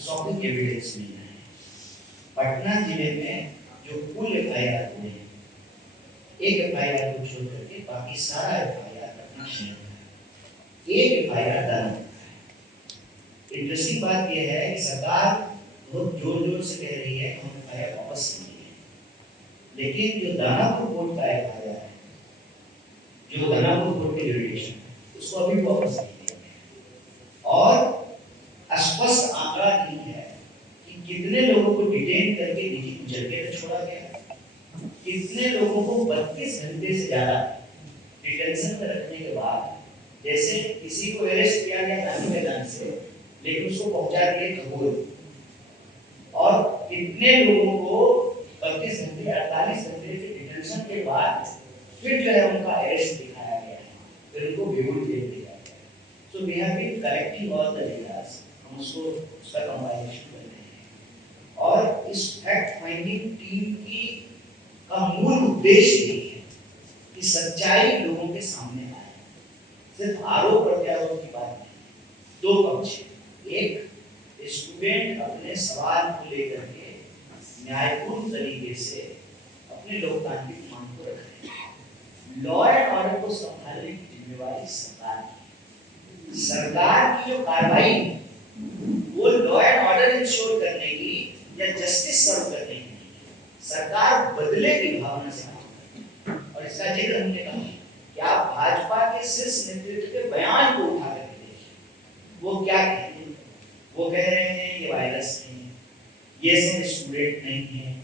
Shocking evidence मिल रहे हैं। पटना जिले में जो कुल एफआईआर हुए हैं, एक एफआईआर को छोड़ करके बाकी सारा एफआईआर पटना शहर का है, एक एफआईआर दानापुर का है। इंटरेस्टिंग बात यह है कि सरकार बहुत जोर जोर से कह रही है कि हम एफआईआर वापस लेंगे, लेकिन जो दानापुर कोर्ट का एफआईआर है, जो दानापुर कोर्ट के जुडिशन है, उसको अभी वापस नहीं लिया गया और स्पष्ट आंकड़ा नहीं है कि कितने लोगों को डिटेन करके निजी जगह पर छोड़ा गया, कितने लोगों को 32 घंटे से ज्यादा डिटेंशन में रखने के बाद, जैसे किसी को अरेस्ट किया गया गांधी मैदान से, लेकिन उसको पहुंचा दिए खगोल, और कितने लोगों को 32 घंटे 48 घंटे के डिटेंशन के बाद फिर जो है उनका अरेस्ट दिखाया गया है, फिर उनको बेगुल दे दिया गया। So we have been collecting all the datas, हम उसका कंपाइलेशन कर रहे हैं और इस फैक्ट फाइंडिंग टीम की का मूल उद्देश्य यही है कि सच्चाई लोगों के सामने आए। सिर्फ आरोप प्रत्यारोप की बात नहीं, दो पक्ष, एक स्टूडेंट अपने सवाल को लेकर के न्यायपूर्ण तरीके से अपने लोकतांत्रिक मांग को रख रहे हैं। लॉ एंड ऑर्डर को संभालने की जिम्मेवारी सरकार की। सरकार की जो कार्रवाई है वो लॉ एंड ऑर्डर इंश्योर करने की या जस्टिस सर्व करने की, सरकार बदले की भावना से काम करती है। और इसका जिक्र हमने कहा कि आप भाजपा के शीर्ष नेतृत्व के बयान को उठा करके देखिए, वो क्या कहते हैं। वो कह रहे हैं ये वायरस है, ये सब स्टूडेंट नहीं है,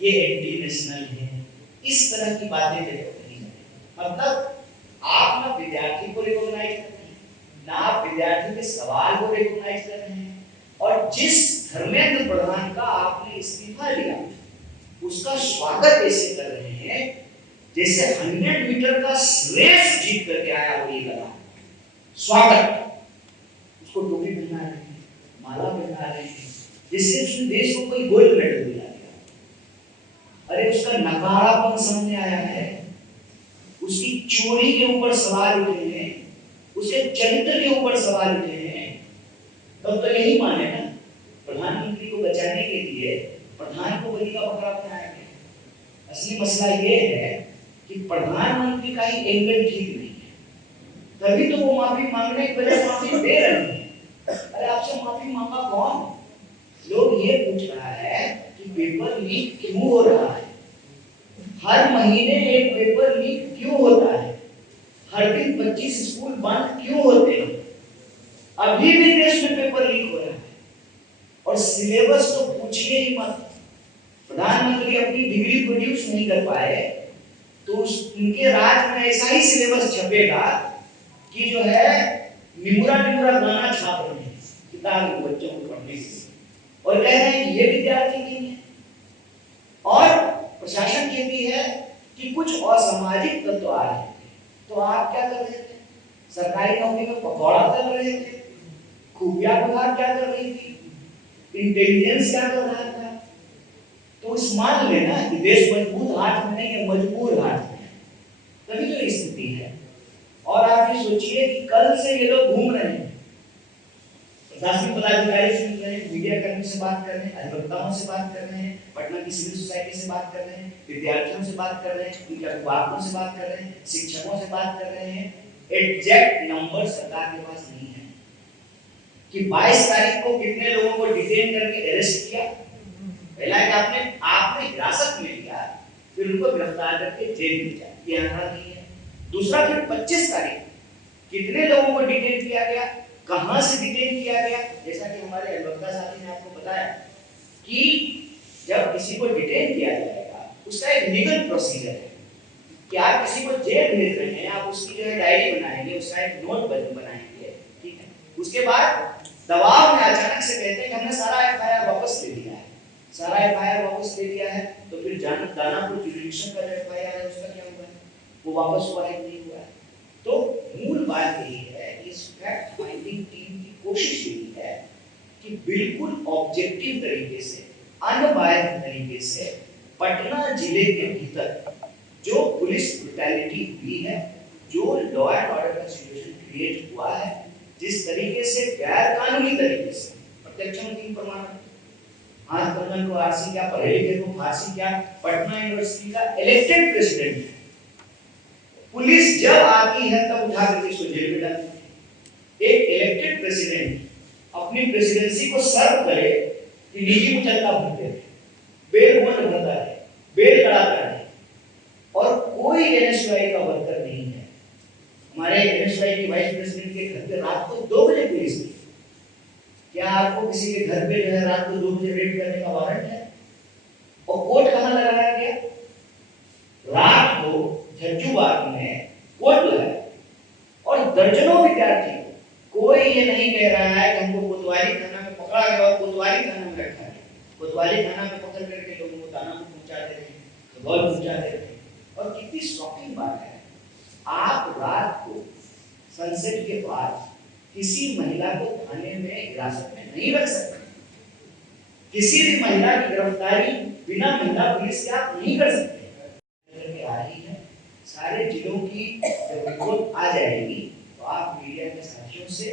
ये एंटी नेशनल है, इस तरह की बातें नहीं है। मतलब आप ना विद्यार्थी को रिकॉग्नाइज कर रहे हैं, ना आप विद्यार्थी के सवाल को रिकॉग्नाइज कर रहे हैं, और जिस धर्मेंद्र प्रधान का आपने इस्तीफा लिया उसका स्वागत ऐसे कर रहे हैं जैसे 100 मीटर का रेस जीत करके आया हो ये लगा स्वागत। उसको टोपी पहना रहे हैं, माला पहना रहे हैं, जिससे उसने देश को कोई गोल्ड मेडल दिला दिया। अरे उसका नकारापन सामने आया है, उसकी चोरी के ऊपर सवाल उठे हैं, उसके चरित्र के ऊपर सवाल उठे हैं, तब तो यही माने ना प्रधानमंत्री को बचाने के लिए प्रधान को बलि का बकरा बनाया गया। असली मसला ये है कि प्रधानमंत्री का ही एंगल ठीक नहीं है, तभी तो वो माफी मांगने के बजाय माफी दे रहे हैं। अरे आपसे माफी मांगा कौन? लोग ये पूछ रहा है कि पेपर लीक क्यों हो रहा है, हर महीने एक पेपर लीक क्यों होता है, हर दिन 25 स्कूल बंद क्यों होते हैं, अभी भी देश में पेपर लीक हो रहा है और सिलेबस तो पूछिए ही मत। प्रधानमंत्री अपनी डिग्री प्रोड्यूस नहीं कर पाए तो उनके राज में ऐसा ही सिलेबस छपेगा कि जो है निमुरा निमुरा गाना छाप रहे हैं किताब में बच्चों को पढ़ने के लिए, और कह रहे हैं कि ये विद्यार्थी नहीं है। और प्रशासन कहती है कि कुछ असामाजिक तत्व आ रहे थे, तो आप क्या कर रहे थे? सरकारी नौकरी में पकौड़ा कर रहे थे, खुफिया विभाग क्या कर रही थी, इंटेलिजेंस क्या कर रहा था? तो इस मान लेना कि देश मजबूत हाथ में नहीं है, मजबूर हाथ में है, तभी तो स्थिति है। और आप ये सोचिए कि कल से ये लोग घूम रहे हैं, प्रशासनिक पदाधिकारी से मिल रहे हैं, मीडिया कर्मी से बात कर रहे हैं, अधिवक्ताओं से बात कर रहे हैं, पटना की सिविल सोसाइटी से बात कर रहे हैं, विद्यार्थियों से बात कर रहे हैं, उनके अभिभावकों से बात कर रहे हैं, शिक्षकों से बात कर रहे हैं। एग्जैक्ट नंबर सरकार के पास नहीं है कि 22 तारीख को कितने लोगों को डिटेन करके अरेस्ट किया। पहला है कि आपने हिरासत में लिया, फिर उनको गिरफ्तार करके जेल भेजा, ये आंकड़ा नहीं है। दूसरा, फिर 25 तारीख कितने लोगों को डिटेन किया गया, कहां से डिटेन किया गया। जैसा कि हमारे अधिवक्ता साथी ने आपको बताया कि जब किसी को डिटेन किया जाएगा उसका एक लीगल प्रोसीजर है कि आप किसी को जेल भेज रहे हैं, आप उसकी जो है डायरी बनाएंगे, उसका एक नोट बनाएंगे, ठीक है। उसके बाद दबाव में अचानक से कहते हैं कि हमने सारा एफआईआर वापस ले लिया है, सारा एफआईआर वापस ले लिया है, तो फिर दानापुर जुडिक्शन का जो एफआईआर है उसका क्या हुआ है, वो वापस हुआ है नहीं हुआ है। तो मूल बात यही है, इस फैक्ट फाइंडिंग टीम की कोशिश यही है कि बिल्कुल ऑब्जेक्टिव तरीके से, अनबायस्ड तरीके से पटना जिले के भीतर जो पुलिस ब्रुटैलिटी हुई है, जो लॉ एंड ऑर्डर का सिचुएशन क्रिएट हुआ है, जिस तरीके से गैर कानूनी तरीके से प्रत्यक्ष तीन प्रमाण, हाथ कंगन को आरसी क्या, पढ़े लिखे को फांसी क्या, पटना यूनिवर्सिटी का इलेक्टेड प्रेसिडेंट है। पुलिस जब आती है तब उठा करके इसको जेल में डालती है। एक इलेक्टेड प्रेसिडेंट अपनी प्रेसिडेंसी को सर्व करे कि निजी मुचलका भरते हैं, बेल बॉन्ड भरता है, बेल कड़ाता है, और कोई एनएसयूआई का वर्कर नहीं है। हमारे एनएसयूआई की वाइस प्रेसिडेंट के घर पे रात को 2 बजे पुलिस थी। क्या आपको किसी के घर पे जो है रात को 2 बजे रेड करने का वारंट है? और कोर्ट कहां लगाया गया? रात को झज्जूबाग में कोर्ट लगाया और दर्जनों विद्यार्थी, कोई ये नहीं कह रहा है कि हमको कोतवाली थाना में पकड़ा गया और कोतवाली थाना में रखा है। कोतवाली थाना में पकड़ करके लोगों को दाना पहुंचाते थे, खबर पहुंचाते थे। और कितनी शॉकिंग बात है, आप रात को सनसेट के बाद किसी महिला को थाने में हिरासत में नहीं रख सकते। किसी भी महिला की गिरफ्तारी बिना महिला पुलिस के आप नहीं कर सकते। आ रही है, सारे जिलों की जब रिपोर्ट आ जाएगी तो आप मीडिया के साथियों से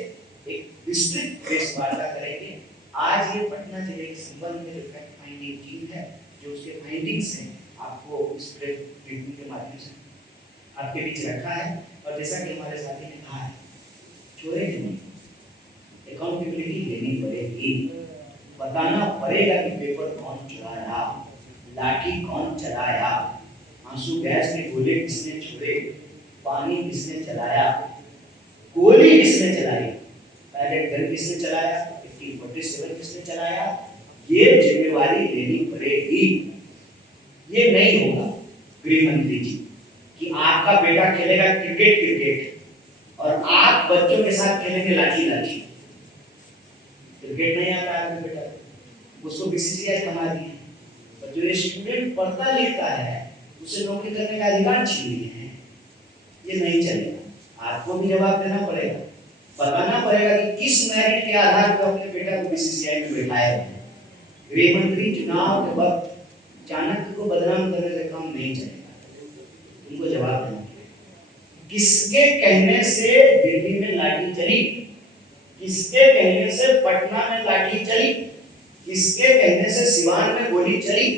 एक विस्तृत प्रेस वार्ता करेंगे। आज ये पटना जिले के संबंध में जो फैक्ट फाइंडिंग टीम है, जो उसके फाइंडिंग्स हैं, आपको इस प्रेस ब्रीफिंग के माध्यम से आपके बीच रखा है। और जैसा कि हमारे साथी ने कहा है, चोरे नहीं, अकाउंटेबिलिटी लेनी पड़ेगी, बताना पड़ेगा कि पेपर कौन चुराया, लाठी कौन चलाया, आंसू गैस के गोले किसने छोड़े, पानी किसने चलाया, गोली किसने चलाई, पैलेट गन किसने चलाया, 1847 किसने चलाया, ये जिम्मेवारी लेनी पड़ेगी। ये नहीं होगा गृह मंत्री जी कि आपका बेटा खेलेगा क्रिकेट और आप बच्चों के साथ खेलेंगे लाठी लाठी। क्रिकेट नहीं आता है बेटा, उसको बीसीसीआई थमा दी है, और जो स्टूडेंट पढ़ता लिखता है उसे नौकरी करने का अधिकार छीन लिए हैं। ये नहीं चलेगा, आपको भी जवाब देना पड़ेगा, बताना पड़ेगा कि किस मेरिट के आधार पर अपने बेटा को बीसीसीआई में बैठाया है। गृह मंत्री चुनाव के वक्त चाणक्य को बदनाम करने से काम नहीं चलेगा, उनको जवाब देना पड़ेगा। किसके कहने से दिल्ली में लाठी चली, किसके कहने से पटना में लाठी चली, किसके कहने से सिवान में गोली चली,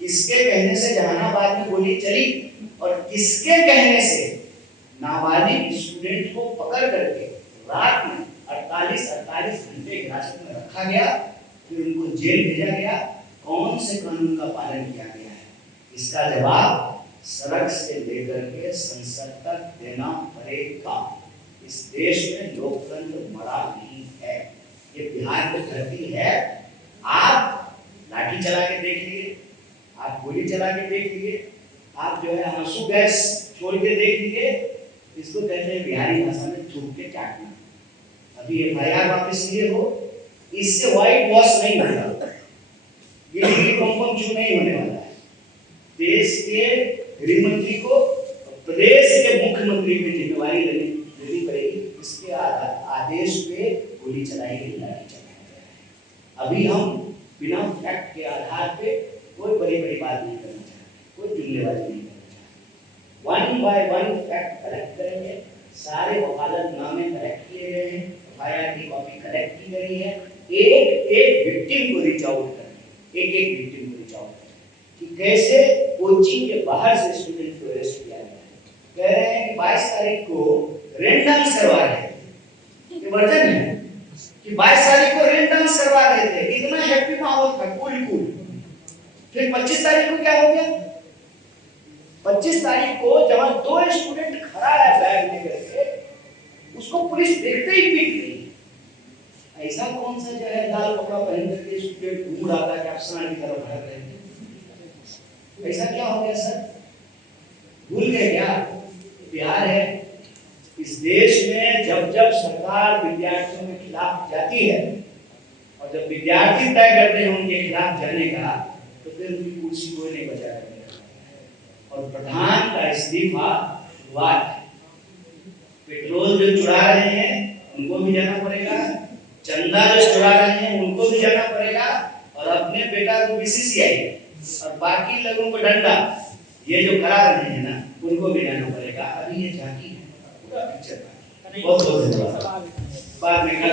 किसके कहने से जहानाबाद में गोली चली, और किसके कहने से नाबालिग स्टूडेंट को पकड़ करके रात में 48 घंटे हिरासत में रखा गया, फिर उनको जेल भेजा गया। कौन से कानून का पालन किया गया है? इसका जवाब सड़क से लेकर के संसद तक देना पड़ेगा। इस देश में लोकतंत्र मरा नहीं है, ये बिहार की धरती है। आप लाठी चला के देख लिए, आप गोली चला के देख लिए, आप जो है आंसू गैस छोड़ के देख लिए, इसको कहते हैं बिहारी भाषा में थूक के चाटना। अभी एफआईआर वापस लिए हो, इससे व्हाइट वॉश नहीं होगा, गिल्ली कंपन छू नहीं होने वाला है। देश के गृह मंत्री को प्रदेश के मुख्यमंत्री की जिम्मेवारी लेनी पड़ेगी। इसके आदेश पे गोली चलाई गई, लाठी चलाया गया है। अभी हम बिना फैक्ट के आधार पे कोई बड़ी बात नहीं करना चाहते, कोई जुमलेबाजी नहीं करना चाहते। 1 बाय 1 फैक्ट कलेक्ट करेंगे, सारे वकालतनामे कलेक्ट किए गए हैं, एफआईआर की कॉपी कलेक्ट की गई है। एक विक्टिम को रीच आउट करेंगे, एक विक्टिम को रीच आउट करेंगे कि कैसे कोचिंग के बाहर से स्टूडेंट को अरेस्ट किया गया है। कह रहे हैं कि 22 तारीख को रेन डांस करवा रहे हैं, ये वर्जन है कि 22 तारीख को रेन डांस करवा रहे थे, इतना हैप्पी माहौल था, कूल। फिर 25 तारीख को क्या हो गया? 25 तारीख को जहां 2 स्टूडेंट खड़ा है बैग लेकर के, उसको पुलिस देखते ही पीट गई। ऐसा कौन सा जो है लाल कपड़ा पहन करके स्टूडेंट घूम रहा था कि आप सड़क की तरफ भाग रहे थे? ऐसा क्या हो गया सर? भूल गए क्या? बिहार है। इस देश में जब सरकार विद्यार्थियों के खिलाफ जाती है और जब विद्यार्थी तय करते हैं उनके खिलाफ जाने का, तो फिर उनकी कुर्सी कोई नहीं बचा करने। और प्रधान का इस्तीफा शुरुआत है। पेट्रोल जो चुरा रहे हैं उनको भी जाना पड़ेगा, चंदा जो चुरा रहे हैं उनको भी जाना पड़ेगा, और अपने बेटा को बीसीसीआई और बाकी लोगों को डंडा, ये जो करा रहे हैं ना, उनको भी जाना पड़ेगा। अभी ये झांकी है, पूरा पिक्चर। बहुत धन्यवाद। बाद में कल